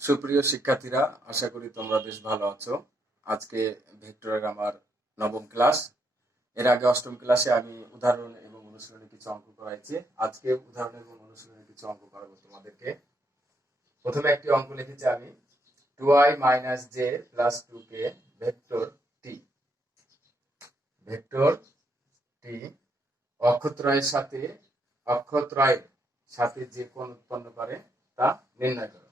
সুপ্রিয় শিক্ষার্থীরা, আশা করি তোমরা বেশ ভালো আছো। আজকে ভেক্টরের আমার নবম ক্লাস। এর আগে অষ্টম ক্লাসে আমি উদাহরণ এবং অনুশীলনী কিছু অঙ্ক করাইছি। আজকে উদাহরণ এবং অনুশীলনী কিছু অঙ্ক করাবো তোমাদেরকে। প্রথমে একটি অঙ্ক লিখেছি আমি, 2i - j + 2k ভেক্টর টি। ভেক্টর টি অক্ষত্রয়ের সাথে যে কোণ উৎপন্ন করে তা নির্ণয় করো।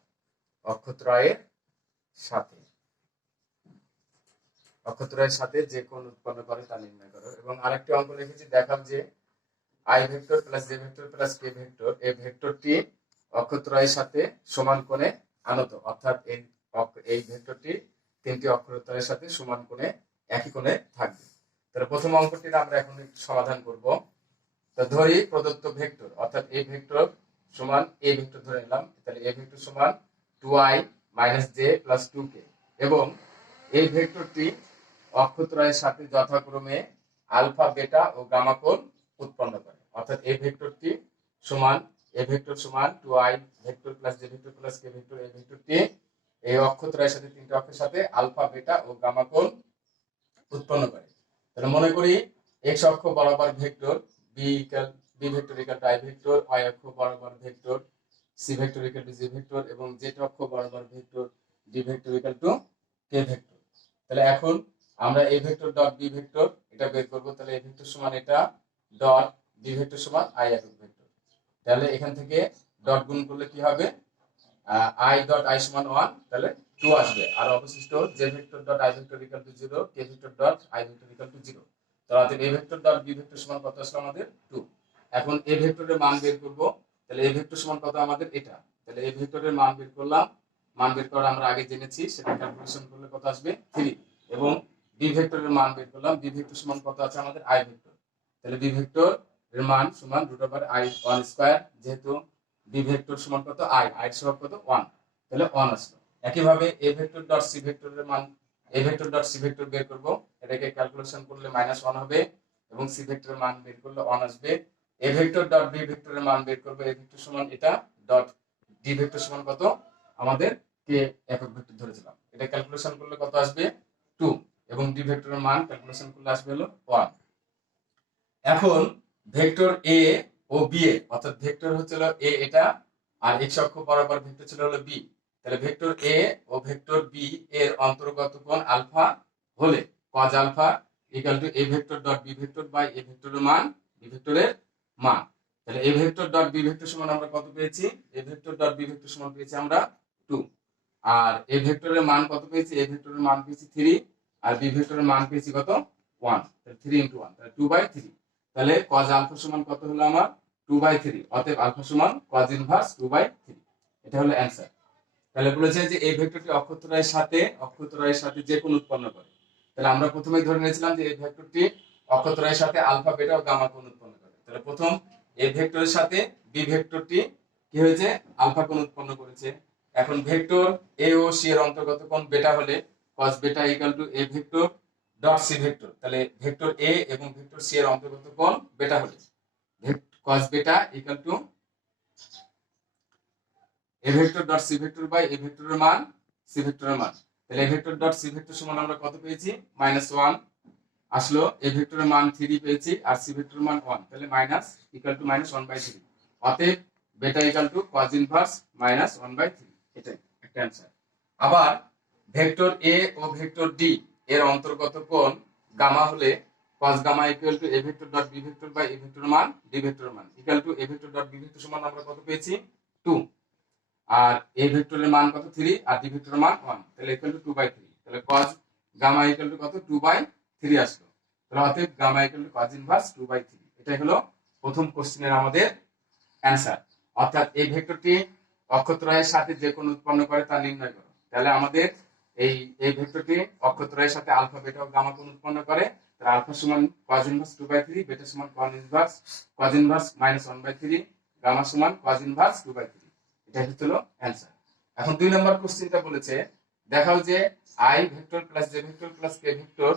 অক্ষত্রয়ের সাথে যে কোণ উৎপন্ন করে তা নির্ণয় করো। এবং আরেকটি অঙ্ক লিখেছি, দেখাও যে i vector plus j vector plus k vector এই ভেক্টরটি অক্ষত্রয়ের সাথে সমান কোণে আনত, অর্থাৎ এই ভেক্টরটি তিনটি অক্ষরত্বয়ের সাথে সমান কোণে একই কোণে থাকবে। তাহলে প্রথম অঙ্কটির আমরা এখন একটু সমাধান করব। তো ধরি প্রদত্ত ভেক্টর, অর্থাৎ a ভেক্টর সমান a ভেক্টর ধরে নিলাম। তাহলে a ভেক্টর সমান 2i - j + 2k এবং এই ভেক্টরটি অক্ষত্রয়ের সাথে যথাক্রমে আলফা, বেটা ও গামা কোণ উৎপন্ন করে। অর্থাৎ এই ভেক্টরটি সমান a ভেক্টর সমান 2i vector plus j vector plus k vector. এই ভেক্টরটি এই অক্ষত্রয়ের সাথে তিনটি অক্ষের সাথে আলফা, বেটা ও গামা কোণ উৎপন্ন করে। তাহলে মনে করি x অক্ষ বরাবর vector b vector = i vector, y অক্ষ বরাবর vector c vector = j vector এবং z অক্ষ বরাবর vector d vector = k vector. তাহলে এখন আমরা a vector dot b vector এটা বের করব। তাহলে a ভেক্টর সমান এটা ডট b ভেক্টর সমান i একক ভেক্টর। তাহলে এখান থেকে ডট গুণ করলে কি হবে, i ডট i সমান 1, তাহলে 2 আসবে। আর অবশিষ্ট j vector dot i vector = 0, k vector dot i vector = 0। তাহলে a vector dot b vector সমান কত আসলো আমাদের 2। এখন a ভেক্টরের মান বের করব। তাহলে a ভেক্টর সমান কত আমাদের এটা। তাহলে a ভেক্টরের মান বের করলাম। মান বের করা আমরা আগে জেনেছি, সেটা ক্যালকুলেশন করলে কত আসবে 3। এবং b ভেক্টরের মান বের করলাম। b ভেক্টর সমান কত আছে আমাদের i ভেক্টর। তাহলে b ভেক্টর এর মান সমান √i1², যেহেতু b ভেক্টর সমান কত i এর সহগ কত 1, তাহলে 1 আসলো। একইভাবে a ভেক্টর ডট c ভেক্টরের মান a vector dot c vector বের করব। এটাকে ক্যালকুলেশন করলে -1 হবে এবং c ভেক্টরের মান বের করলে 1 আসবে। a ভেক্টর ডট b ভেক্টরের মান বের করব। a ভেক্টর সমান এটা ডট d ভেক্টর সমান কত আমাদের k একক ভেক্টর ধরেছিলাম। এটা ক্যালকুলেশন করলে কত আসবে 2 এবং d ভেক্টরের মান ক্যালকুলেশন করলে আসবে হলো 1। এখন ভেক্টর a ও b এ, অর্থাৎ ভেক্টর হচ্ছিল a এটা, আর x অক্ষ বরাবর ভেক্টর ছিল হলো b। তাহলে ভেক্টর a ও ভেক্টর b এর অন্তর্গত কোণ আলফা হলে cos alpha = a vector dot b vector by a ভেক্টরের মান b ভেক্টরের মান। তাহলে a vector dot b vector সমান আমরা কত পেয়েছি, a vector dot b vector সমান পেয়েছি আমরা 2। আর a ভেক্টরের মান কত পেয়েছি, a ভেক্টরের মান পেয়েছি 3 আর b ভেক্টরের মান পেয়েছি কত 1। তাহলে 3 × 1 তাহলে 2/3। তাহলে cos আলফা সমান কত হলো আমার 2/3। অতএব আলফা সমান cos ইনভার্স 2/3। এটা হলো অ্যানসার। তাহলে বলেছে যে এই ভেক্টরটি অক্ষত্রয়ের সাথে যে কোণ উৎপন্ন করে। তাহলে আমরা প্রথমেই ধরে নিয়েছিলাম যে এই ভেক্টরটি অক্ষত্রয়ের সাথে আলফা, বেটা ও গামা কোণ উৎপন্ন করে। তাহলে প্রথম এই ভেক্টরের সাথে বি ভেক্টরটি কি হয়েছে, আলফা কোণ উৎপন্ন করেছে। এখন ভেক্টর এ ও সি এর অন্তর্গত কোণ বেটা হলে cos beta = a vector dot C vector. তাহলে ভেক্টর এ এবং ভেক্টর সি এর অন্তর্গত কোণ বেটা হলে cos beta = a vector dot C vector by a ভেক্টরের মান সি ভেক্টরের মান। তাহলে a vector dot C vector সমান আমরা কত পেয়েছি, -1 আসলো। a ভেক্টরের মান 3 পেয়েছি আর সি ভেক্টরের মান 1, তাহলে মাইনাস -1/3। অতএব বেটা = cos ইনভার্স -1/3। এটা একটা অ্যানসার। আবার ভেক্টর এ ও ভেক্টর ডি এর অন্তর্গত কোণ গামা হলে cos gamma = a vector dot b vector by a ভেক্টরের মান d ভেক্টরের মান = a vector dot b vector সমান আমরা কত পেয়েছি 2 আর a ভেক্টরের মান কত 3 আর d ভেক্টরের মান 1, তাহলে = 2/3। তাহলে cos গামা = কত 2/3 আসলো। তাহলে অতএব গামা = cos ইনভার্স 2/3। এটাই হলো প্রথম কোশ্চেনের আমাদের অ্যানসার। অর্থাৎ এই ভেক্টরটি অক্ষত্রয়ের সাথে যে কোণ উৎপন্ন করে তা নির্ণয় করো। তাহলে আমাদের এই ভেক্টরটি অক্ষত্রয়ের সাথে আলফা, বেটা ও গামা কোণ উৎপন্ন করে। তাহলে আলফা সমান cos ইনভার্স 2/3, বেটা সমান cos ইনভার্স -1/3, গামা সমান cos ইনভার্স 2/3। এটা হলো অ্যানসার। এখন 2 নম্বর কোশ্চেনটা বলেছে, দেখাও যে i vector plus j vector plus k vector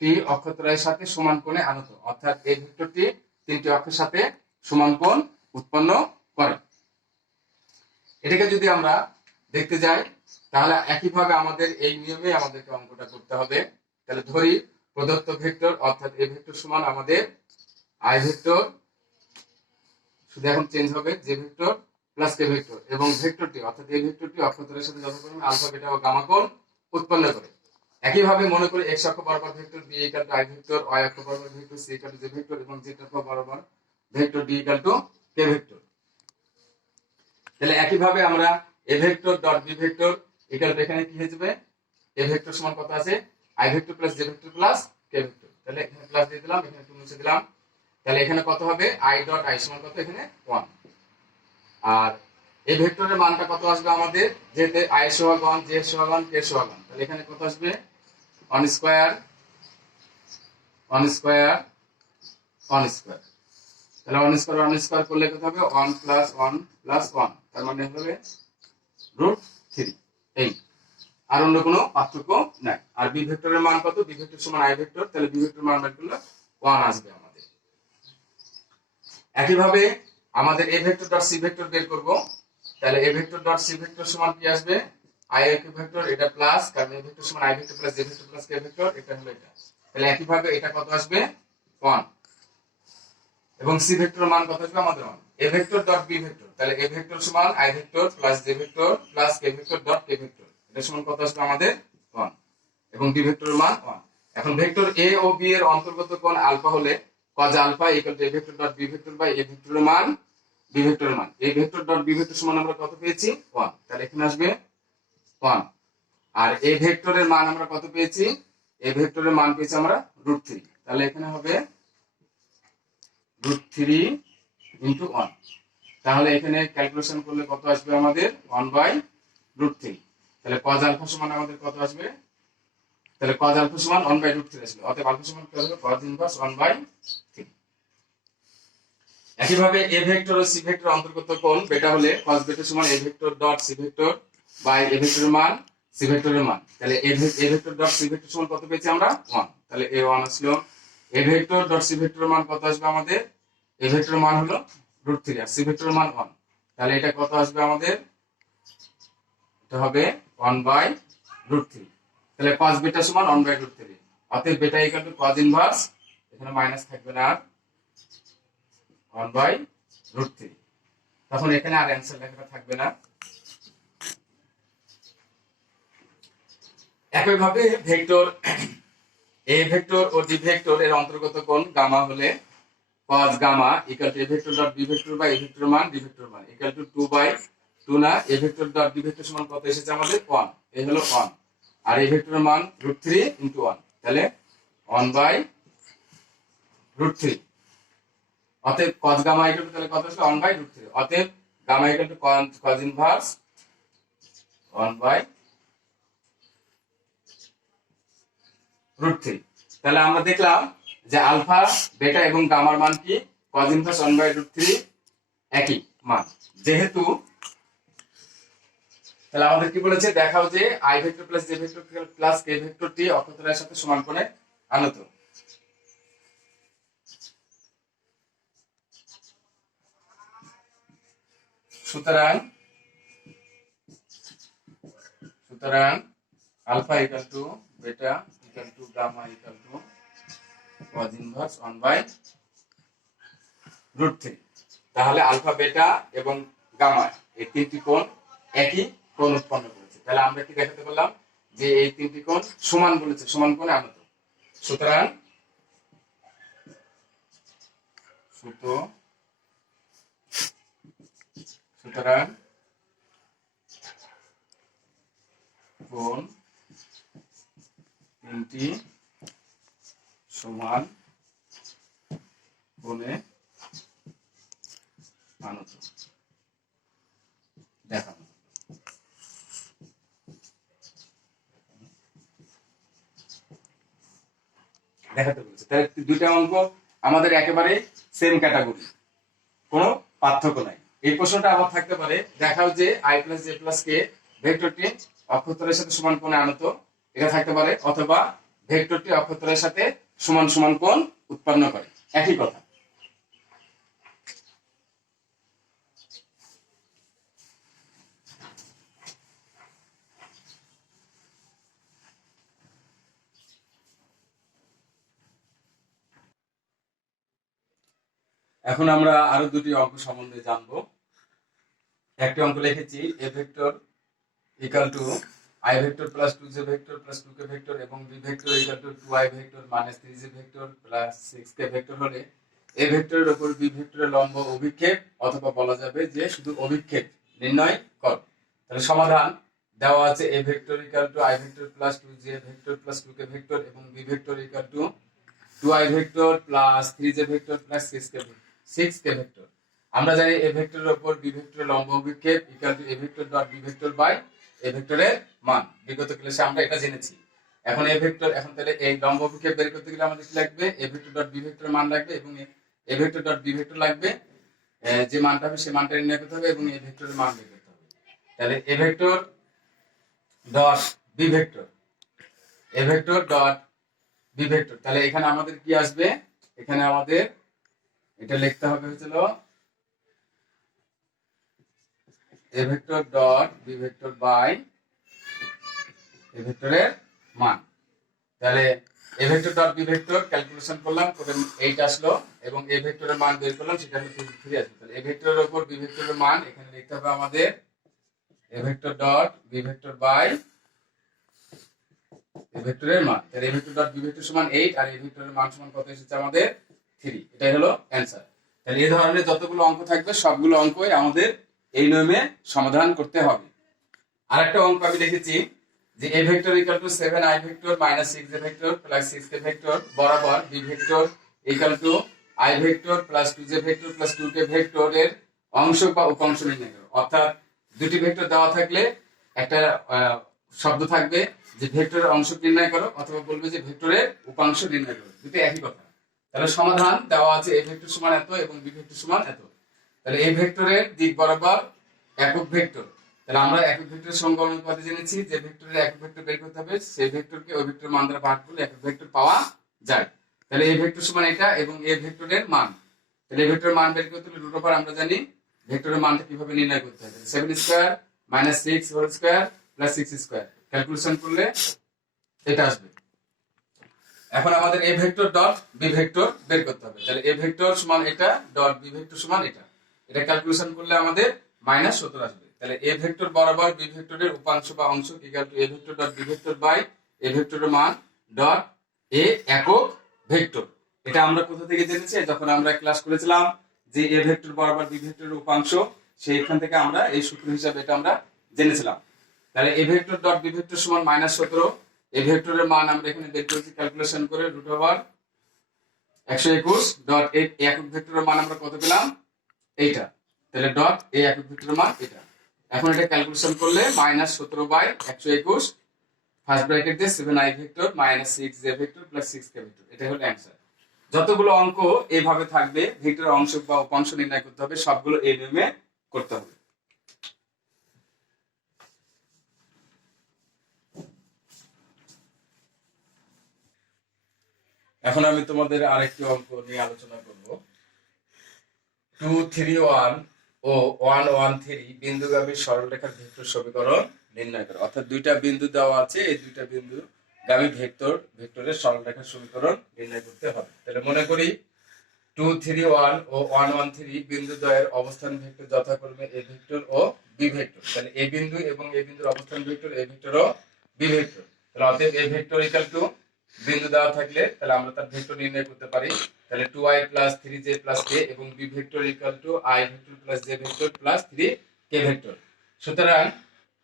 টি অক্ষত্রয়ের সাথে সমান কোণে আনত, অর্থাৎ এই ভেক্টরটি তিনটি অক্ষের সাথে সমান কোণ উৎপন্ন করে। এটাকে যদি আমরা দেখতে যাই, তাহলে একইভাবে আমাদের এই নিয়মে আমাদেরকে অঙ্কটা করতে হবে। তাহলে ধরি প্রদত্ত ভেক্টর অর্থাৎ এ ভেক্টর সমান আমাদের আই ভেক্টর, শুধু এখন চেঞ্জ হবে J vector plus K vector, এবং ভেক্টরটি অর্থাৎ এই ভেক্টরটি অক্ষরের সাথে যথাক্রমে আলফা বিটা ও গামা কোণ উৎপন্ন করে। একইভাবে মনে করি এক্স অক্ষ বরাবর vector B equal to I vector, Y অক্ষ বরাবর vector C equal to J vector এবং জেড অক্ষ বরাবর vector D equal to K vector. তাহলে একইভাবে আমরা A vector dot B vector equal to এখানে কি হয়ে যাবে, এ ভেক্টর সমান কত আছে I vector plus J vector plus K vector. তাহলে এখানে প্লাস দিয়ে দিলাম, এখানে 2 মুছে দিলাম। তাহলে এখানে কত হবে আই ডট আই সমান কত, এখানে 1। আর এই ভেক্টরের মানটা কত আসবে আমাদের, যেতে আই সহগ 1 জে সহগ 1 কে সহগ 1, তাহলে এখানে কত আসবে 1 স্কয়ার 1 স্কয়ার 1 স্কয়ার। তাহলে 1 স্কয়ার 1 স্কয়ার করলে কত হবে 1 প্লাস 1 প্লাস 1, তার মানে হবে √3। এই আর অন্য কোনো পার্থক্য নাই। আর বি ভেক্টরের মান কত, বি ভেক্টর সমান আই ভেক্টর, তাহলে বি ভেক্টর মান বের করলে 1 আসবে আমাদের। একইভাবে আমাদের A vector dot C vector বের করব। তাহলে A vector dot C vector সমান কি আসবে আই এ ভেক্টর, এটা প্লাস, কারণ এ ভেক্টর সমান I vector plus J vector plus K vector, এটা হলো এটা। তাহলে একইভাবে এটা কত আসবে 1, এবং সি ভেক্টর মান কত আসবে আমাদের 1। A vector dot B vector, তাহলে এ ভেক্টর সমান I vector plus J vector plus K vector dot K vector, এটা সমান কত আসবে আমাদের 1, এবং বি ভেক্টরের মান 1। এখন ভেক্টর এ ও বি এর অন্তর্গত কোণ আলফা হলে cos alpha equal to A vector dot B vector by A ভেক্টরের মান বি ভেক্টরের মান। A vector dot B vector সমান আমরা কত পেয়েছি 1, তাহলে এখানে আসবে 1। আর এ ভেক্টরের মান আমরা কত পেয়েছি, এ ভেক্টরের মান পেয়েছি আমরা √3, তাহলে এখানে হবে √3 ইনটু 1। তাহলে এখানে ক্যালকুলেশন করলে কত আসবে আমাদের 1/√3। তাহলে cos আলফা সমান আমাদের কত আসবে, তাহলে cos আলফা সমান 1/√3 আসবে, অতএব আলফা সমান কি হবে cos ইনভার্স 1/3। একইভাবে এ ভেক্টর ও সি ভেক্টর অন্তর্গত কোণ বেটা হলে cos বেটা সমান A vector dot C vector by A ভেক্টরের মান সি ভেক্টরের মান। তাহলে A vector dot C vector সমান কত পেয়েছি আমরা 1, তাহলে এ 1 আসলো। এ ভেক্টর ডট সি ভেক্টরের মান কত আসবে আমাদের, এ ভেক্টরের মান হলো √3 আর সি ভেক্টরের মান 1, তাহলে এটা কত আসবে আমাদের, এটা হবে 1/√3। তাহলে cos বেটা সমান 1/√3, অতএব বেটা ইকুয়াল টু cos ইনভার্স, এখানে মাইনাস থাকবে না, 1/√3। তখন এখানে আর অ্যান্সার লেখাটা থাকবে না। একইভাবে ভেক্টর এ ভেক্টর ও ডি ভেক্টর এর অন্তর্গত কোণ গামা হলে cos gamma equal to A vector dot B vector by A vector মান ডি ভেক্টর মান ইকুয়াল টু 2/2 না, A vector dot D vector সমান কত এসেছে আমাদের 1, এই হলো 1, আর এ ভেক্টরের মান √3 ইনটু 1, তাহলে 1/√3। অতএব cos গামা ইকুয়াল টু তাহলে কত আসবে 1/√3, অতএব gamma equal to cos inverse 1/√3। তাহলে আমরা দেখলাম যে আলফা বেটা এবং গামার মান কি cos ইনভার্স 1/√3 একই মান। যেহেতু তাহলে আমাদের কি বলেছে, দেখাও যে I vector plus J vector plus K ভেক্টরটি অক্ষরের সাথে সমান কোণে আনত। সুতরাং alpha equal to beta equal to gamma equal to cos inverse 1/√3। তাহলে আলফা বেটা এবং গামা এই তিনটি কোণ একই কোণ উৎপন্ন করেছে। তাহলে আমরা কি দেখাতে পারলাম যে এই তিনটি কোণ সমান বলেছে, সমান কোণে আনত। সুতরাং কোণ তিনটি সমান কোণে আনত। দেখানো দেখাতে বলেছে। তাহলে দুইটা অঙ্ক আমাদের একেবারে সেম ক্যাটাগরি, কোনো পার্থক্য নাই। এই প্রশ্নটা আবার থাকতে পারে, দেখাও যে I plus J plus K ভেক্টরটি অক্ষরের সাথে সমান কোণে আনত, এটা থাকতে পারে, অথবা ভেক্টরটি অক্ষরের সাথে সমান সমান কোণ উৎপন্ন করে, একই কথা। এখন আমরা আরো দুটি অঙ্ক সম্বন্ধে জানবো। একটি অঙ্ক লিখেছি A vector equal to I vector plus 2j vector plus 2k vector এবং B vector equal to 2i vector minus 3j vector plus 6k vector হলে এ ভেক্টরের উপর বি ভেক্টরের লম্ব অভিক্ষেপ অথবা বলা যাবে যে শুধু অভিক্ষেপ নির্ণয় কর। তাহলে সমাধান দেওয়া আছে A vector equal to I vector plus 2j vector plus 2k vector এবং B vector equal to 2i vector plus 3j vector plus 6k vector. আমরা জানি এ ভেক্টরের উপর বি ভেক্টরের লম্ব অভিক্ষেপ equal to A vector dot B vector by A ভেক্টরের মান। বিগত ক্লাসে আমরা এটা জেনেছি। এখন এ ভেক্টর, এখন তাহলে এই লম্ব অভিক্ষেপ বের করতে গেলে আমাদের কি লাগবে? এ ভেক্টর ডট বি ভেক্টরের মান লাগবে এবং A vector dot B vector লাগবে, যে মানটা হবে সেই মানটা নির্ণয় করতে হবে এবং এ ভেক্টরের মান বের করতে হবে। তাহলে A vector dot B vector, A vector dot B vector, তাহলে এখানে আমাদের কি আসবে? এখানে আমাদের এটা লিখতে হবে হচ্ছিল A vector dot B vector by A ভেক্টরের মান। তাহলে A vector dot B vector calculation করলাম, করে 8 আসলো এবং এ ভেক্টরের মান বের করলাম, সেটা হলো 3 আসবে। তাহলে এ ভেক্টরের উপর বি ভেক্টরের মান এখানে লিখতে হবে আমাদের A vector dot B vector by A ভেক্টরের মান। তাহলে A vector dot B vector সমান 8 আর এ ভেক্টরের মান সমান কত এসেছে আমাদের? 3। এটাই হলো অ্যানসার। তাহলে এই ধরনের যতগুলো অঙ্ক থাকবে সবগুলো অঙ্কই আমাদের এই নিয়মে সমাধান করতে হবে। আরেকটা অঙ্ক আমি লিখেছি যে a vector equal two 7i vector minus 6j vector plus 6k vector বরাবর b vector equal to i vector plus 2j vector plus 2k ভেক্টরের অংশ বা উপাংশ নির্ণয় করো। অর্থাৎ দুটি ভেক্টর দেওয়া থাকলে একটা শব্দ থাকবে যে ভেক্টরের অংশ নির্ণয় করো অথবা বলবে যে ভেক্টরের উপাংশ নির্ণয় করো, দুটো একই কথা। তাহলে সমাধান দেওয়া আছে a ভেক্টর সমান এত এবং b ভেক্টর সমান এত। তাহলে a ভেক্টরের দিক বরাবর একক ভেক্টর, তাহলে আমরা একক ভেক্টরের সংজ্ঞা অনুপাতে জেনেছি যে ভেক্টরের একক ভেক্টর বের করতে হবে, সেই ভেক্টরকে ওই ভেক্টর মান দ্বারা ভাগ করলে একক ভেক্টর পাওয়া যায়। তাহলে এই ভেক্টর সমান এটা এবং এই ভেক্টরের মান। তাহলে এই ভেক্টরের মান বের করতে হলে রুট ওভার আমরা জানি ভেক্টরের মানটা কিভাবে নির্ণয় করতে হবে। 7 square minus 6 whole square plus 6 square calculation করলে এটা আসবে। এখন আমাদের A vector dot B vector বের করতে হবে। তাহলে এ ভেক্টর সমান এটা ডট বি ভেক্টর সমান এটা, এটা ক্যালকুলেশন করলে আমাদের -17 আসবে। তাহলে এ ভেক্টর বরাবর বি ভেক্টরের উপাংশ বা অংশ equal to A vector dot B vector by A ভেক্টরের মান ডট এ একক ভেক্টর। এটা আমরা কোথা থেকে জেনেছি? যখন আমরা ক্লাস করেছিলাম যে এ ভেক্টর বরাবর বি ভেক্টরের উপাংশ, সেইখান থেকে আমরা এই সূত্র হিসাবে এটা আমরা জেনেছিলাম। তাহলে A vector dot B vector সমান -17, এই ভেক্টরের মান আমরা এখানে বের করেছি ক্যালকুলেশন করে রুট ওভার 121 ডট এই একক ভেক্টরের মান আমরা কত পেলাম? এইটা। তাহলে ডট এই একক ভেক্টরের মান এটা। এখন এটা ক্যালকুলেশন করলে -17 বাই 121 ফার্স্ট ব্র্যাকেট দিয়ে 7i vector minus 6j vector plus 6k vector, এটা হলো অ্যানসার। যতগুলো অঙ্ক এইভাবে থাকবে ভেক্টরের অংশ বা উপাংশ নির্ণয় করতে হবে, সবগুলো এই নিয়মে করতে হবে। এখন আমি তোমাদের আরেকটি অঙ্ক নিয়ে আলোচনা করব। 2, 3, 1 ও 1, 1, 3 বিন্দুগামী সরলরেখার ভেক্টর সমীকরণ নির্ণয় করো। অর্থাৎ দুইটা বিন্দু দেওয়া আছে, এই দুইটা বিন্দুগামী ভেক্টরের সরলরেখার সমীকরণ নির্ণয় করতে হবে। তাহলে মনে করি 2, 3, 1 ও 1, 1, 3 বিন্দু দ্বয়ের অবস্থান ভেক্টর যথাক্রমে এ ভেক্টর ও বি ভেক্টর। তাহলে এ বিন্দু এবং এ বিন্দুর অবস্থান ভেক্টর এ ভেক্টর ও বি ভেক্টর। তাহলে অতএব এ ভেক্টর ইকুয়াল টু বিন্দু দেওয়া থাকলে তাহলে আমরা তার ভেক্টর নির্ণয় করতে পারি। তাহলে 2i plus 3j plus k এবং B vector equal to i vector plus j vector plus 3k vector. সুতরাং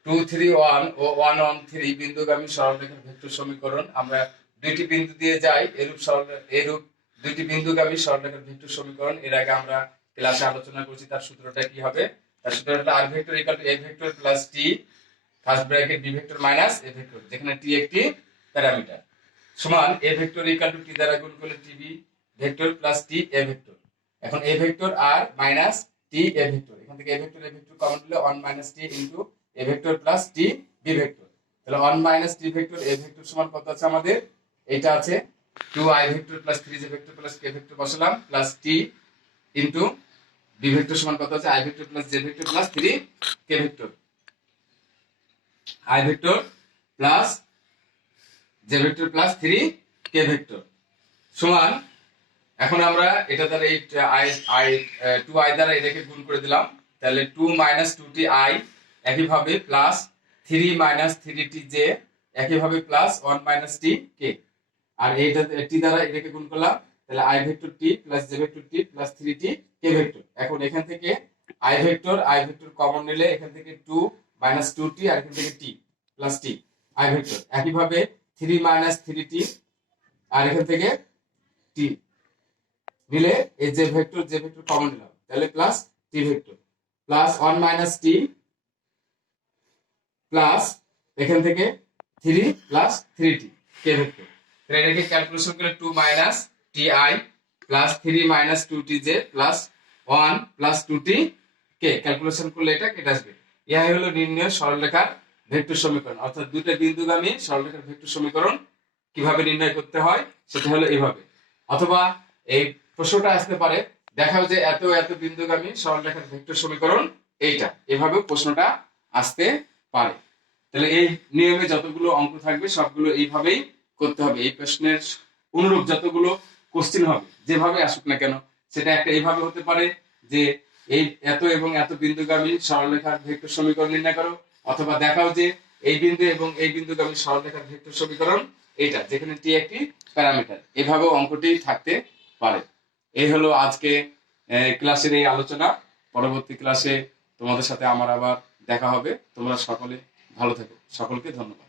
2, 3, 1 ও 1, 1, 3 বিন্দুগামী সরলরেখার ভেক্টর সমীকরণ আমরা দুইটি বিন্দু দিয়ে যাই এরূপ দুইটি বিন্দুগামী সরলরেখার ভেক্টর সমীকরণ এর আগে আমরা ক্লাসে আলোচনা করেছি। তার সূত্রটা কি হবে? তার সূত্রটা r vector equal to a vector plus t first bracket b vector minus a vector, যেখানে t একটি প্যারামিটার, সমান a vector equal to t দ্বারা গুণ করলে tb vector plus t a vector. এখন a ভেক্টর আর মাইনাস t a ভেক্টর, এখান থেকে a ভেক্টর কমন নিলে 1 minus t into a vector plus t b vector. তাহলে 1 minus t vector a vector সমান কত আছে আমাদের? এটা আছে 2i vector plus 3j vector plus k vector বসালাম plus t into b vector সমান কত আছে? i vector plus j vector plus 3k vector. i vector plus j vector plus 3k vector সমান এখন আমরা এটা দ্বারা এই টু আই দ্বারা এটাকে গুণ করে দিলাম, তাহলে 2 মাইনাস 2t i, একইভাবে প্লাস 3 মাইনাস 3t j, একইভাবে প্লাস 1 মাইনাস t k। আর এইটা টি দ্বারা এটাকে গুণ করলাম, তাহলে i vector t plus j vector t plus 3t k vector. এখন এখান থেকে i ভেক্টর কমন নিলে এখান থেকে 2 মাইনাস 2t আর এখান থেকে t plus t i vector. একইভাবে 3 মাইনাস 3t আর এখান থেকে t নিলে এই যে ভেক্টর কমন নিলাম, তাহলে plus t vector plus 1 minus t plus এখান থেকে 3 প্লাস 3t k ভেক্টর। তাহলে এটাকে ক্যালকুলেশন করলে 2 minus ti plus 3 minus 2tj plus 1 plus 2t k, calculation করলে এটা কেটে আসবে। ইহাই হলো নির্ণয় সরলরেখার ভেক্টর সমীকরণ, অর্থাৎ দুটো বিন্দুগামী সরলরেখার ভেক্টর সমীকরণ কিভাবে নির্ণয় করতে হয় সেটা হলো এইভাবে। অথবা এই প্রশ্নটা আসতে পারে, দেখাও যে এত এত বিন্দুগামী সরলরেখার ভেক্টর সমীকরণ এইটা, এভাবেও প্রশ্নটা আসতে পারে। তাহলে এই নিয়মে যতগুলো অঙ্ক থাকবে সবগুলো এইভাবেই করতে হবে। এই প্রশ্নের অনুরূপ যতগুলো কোশ্চেন হবে যেভাবে আসুক না কেন, সেটা একটা এইভাবে হতে পারে যে এই এত এবং এত বিন্দুগামী সরলরেখার ভেক্টর সমীকরণ নির্ণয় করো, অথবা দেখাও যে এই বিন্দু এবং এই বিন্দুগামী সরলরেখার ভেক্টর সমীকরণ এইটা, যেখানে টি একটি প্যারামিটার। এভাবেও অঙ্কটি থাকতে পারে। এই হলো আজকে ক্লাসের এই আলোচনা। পরবর্তী ক্লাসে তোমাদের সাথে আমার আবার দেখা হবে। তোমরা সকলে ভালো থেকো। সকলকে ধন্যবাদ।